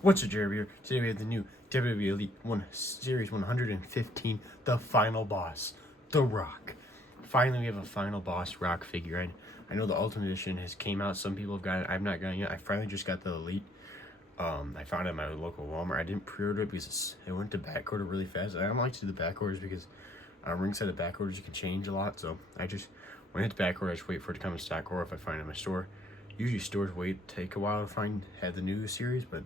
What's up, Jeremy here? Today we have the new WWE Elite 1 Series 115, the final boss, The Rock. Finally, we have a final boss Rock figure. I know the Ultimate Edition has came out. Some people have got it. I've not gotten it yet. I finally just got the Elite. I found it at my local Walmart. I didn't pre-order it because it went to back order really fast. I don't like to do the back orders because ringside of back orders you can change a lot. So I just, when it's back order, I just wait for it to come in stock, or if I find it in my store. Usually stores take a while to have the new series, but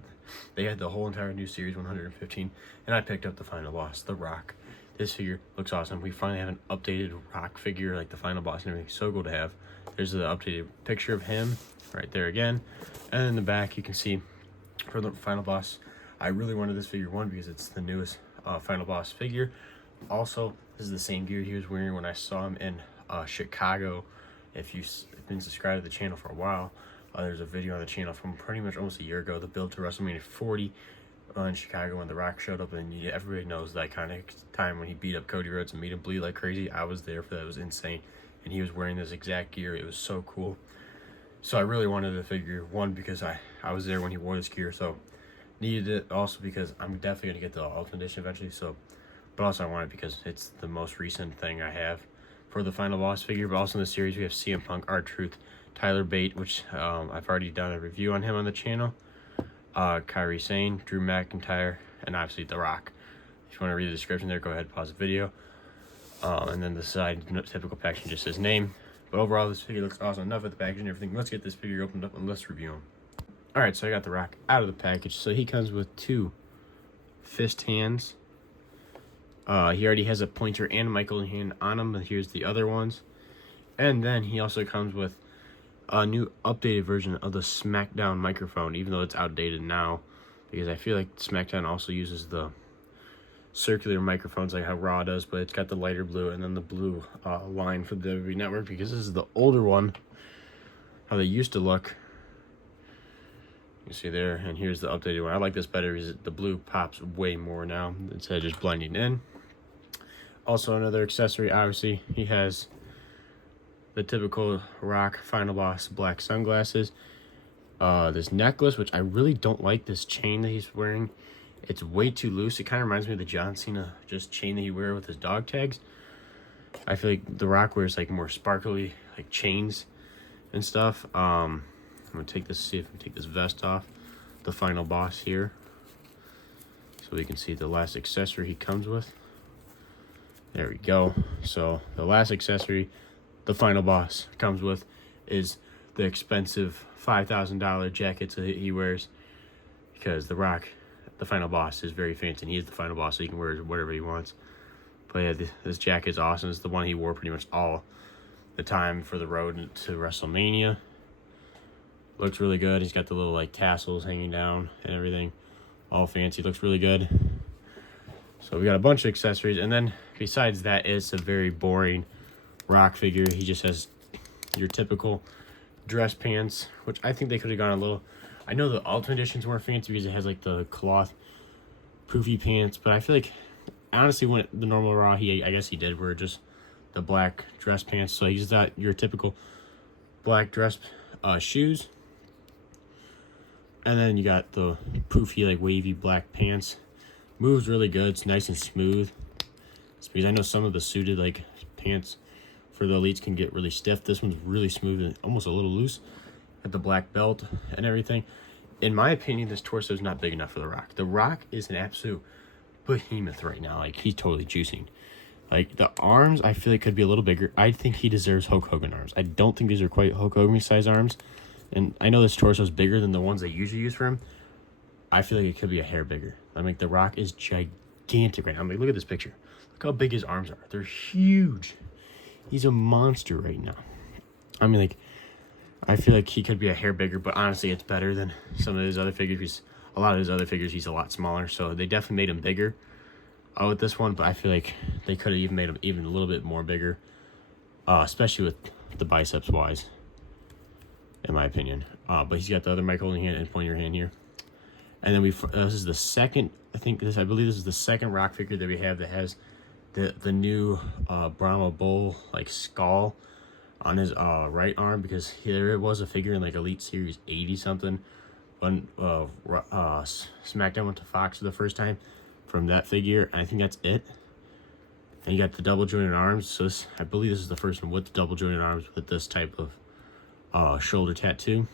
they had the whole entire new series 115, and I picked up the final boss, The Rock. This figure looks awesome. We finally have an updated Rock figure, like the final boss and everything. So cool to have. There's the updated picture of him right there again, and in the back you can see for the final boss. I really wanted this figure, one, because it's the newest final boss figure. Also, this is the same gear he was wearing when I saw him in Chicago. If you've been subscribed to the channel for a while, there's a video on the channel from pretty much almost a year ago, the build to WrestleMania 40 in Chicago when The Rock showed up, and everybody knows that kind of time when he beat up Cody Rhodes and made him bleed like crazy. I was there for that. It was insane, and he was wearing this exact gear. It was so cool. So I really wanted the figure, one, because I was there when he wore this gear, so needed it. Also because I'm definitely going to get the Ultimate Edition eventually, so, but also I want it because it's the most recent thing I have for the final boss figure. But also in the series we have CM Punk, R-Truth, Tyler Bate, which I've already done a review on him on the channel, Kairi Sane, Drew McIntyre, and obviously The Rock. If you want to read the description there, go ahead, pause the video. And then the side typical packaging just says name. But overall, this figure looks awesome. Enough of the packaging and everything. Let's get this figure opened up and let's review him. Alright, so I got The Rock out of the package. So he comes with two fist hands. He already has a pointer and a Michael hand on him, but here's the other ones. And then he also comes with a new updated version of the SmackDown microphone, even though it's outdated now, because I feel like SmackDown also uses the circular microphones like how Raw does, but it's got the lighter blue and then the blue line for the WWE Network, because this is the older one, how they used to look. You see there, and here's the updated one. I like this better because the blue pops way more now instead of just blending in. Also, another accessory, obviously, he has the typical Rock final boss black sunglasses. This necklace, which I really don't like this chain that he's wearing. It's way too loose. It kind of reminds me of the John Cena just chain that he wears with his dog tags. I feel like The Rock wears like more sparkly like chains and stuff. I'm gonna take this, see if I can take this vest off. The final boss here, so we can see the last accessory he comes with. There we go. So the last accessory the final boss comes with is the expensive $5,000 jacket that he wears, because The Rock, the final boss, is very fancy, and he's the final boss, so he can wear whatever he wants. But yeah, this jacket is awesome. It's the one he wore pretty much all the time for the road to WrestleMania. Looks really good. He's got the little like tassels hanging down and everything, all fancy. Looks really good. So we got a bunch of accessories, and then besides that, it's a very boring Rock figure. He just has your typical dress pants, which I think they could have gone a little. I know the Ultimate Edition's more fancy because it has like the cloth poofy pants, but I feel like honestly when the normal Raw, I guess he did wear just the black dress pants. So he's got your typical black dress shoes, and then you got the poofy like wavy black pants. Moves really good. It's nice and smooth. It's because I know some of the suited like pants for the elites can get really stiff. This one's really smooth and almost a little loose at the black belt and everything. In my opinion, this torso is not big enough for The Rock. The Rock is an absolute behemoth right now. Like, he's totally juicing. Like, the arms, I feel like could be a little bigger. I think he deserves Hulk Hogan arms. I don't think these are quite Hulk Hogan size arms. And I know this torso is bigger than the ones they usually use for him. I feel like it could be a hair bigger. I mean, The Rock is gigantic right now. I mean, look at this picture. Look how big his arms are. They're huge. He's a monster right now. I mean, like, I feel like he could be a hair bigger, but honestly, it's better than some of his other figures. A lot of his other figures, he's a lot smaller, so they definitely made him bigger with this one, but I feel like they could have even made him even a little bit more bigger, especially with the biceps wise, in my opinion. But he's got the other mic holding hand and pointer hand here. And then this is the second, I believe this is the second Rock figure that we have that has the new Brahma Bull like skull on his right arm, because there was a figure in like Elite Series 80 something when SmackDown went to Fox for the first time from that figure. I think that's it. And you got the double jointed arms. So this, I believe this is the first one with the double jointed arms with this type of shoulder tattoo.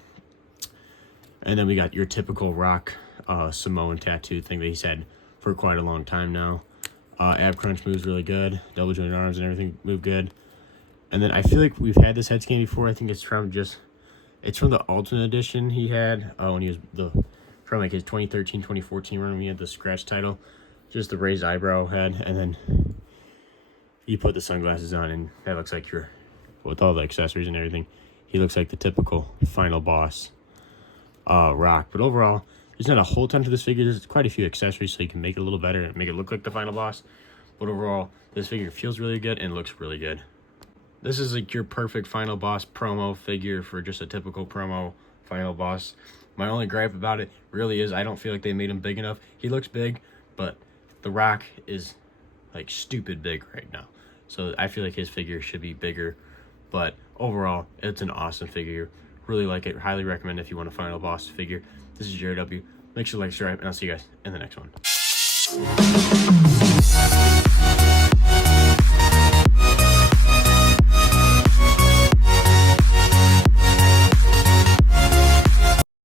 And then we got your typical Rock Samoan tattoo thing that he's had for quite a long time now. Ab crunch moves really good. Double jointed arms and everything move good. And then I feel like we've had this head scan before. I think it's from the Ultimate Edition he had when he was from like his 2013, 2014 run when he had the scratch title. Just the raised eyebrow head, and then you put the sunglasses on, and that looks like with all the accessories and everything, he looks like the typical final boss Rock. But overall, there's not a whole ton to this figure. There's quite a few accessories, so you can make it a little better and make it look like the final boss. But overall, this figure feels really good and looks really good. This is like your perfect final boss promo figure for just a typical promo final boss. My only gripe about it really is I don't feel like they made him big enough. He looks big, but The Rock is like stupid big right now. So I feel like his figure should be bigger. But overall, it's an awesome figure. Really like it. Highly recommend if you want a final boss figure. This is JW. Make sure to like, subscribe, and I'll see you guys in the next one.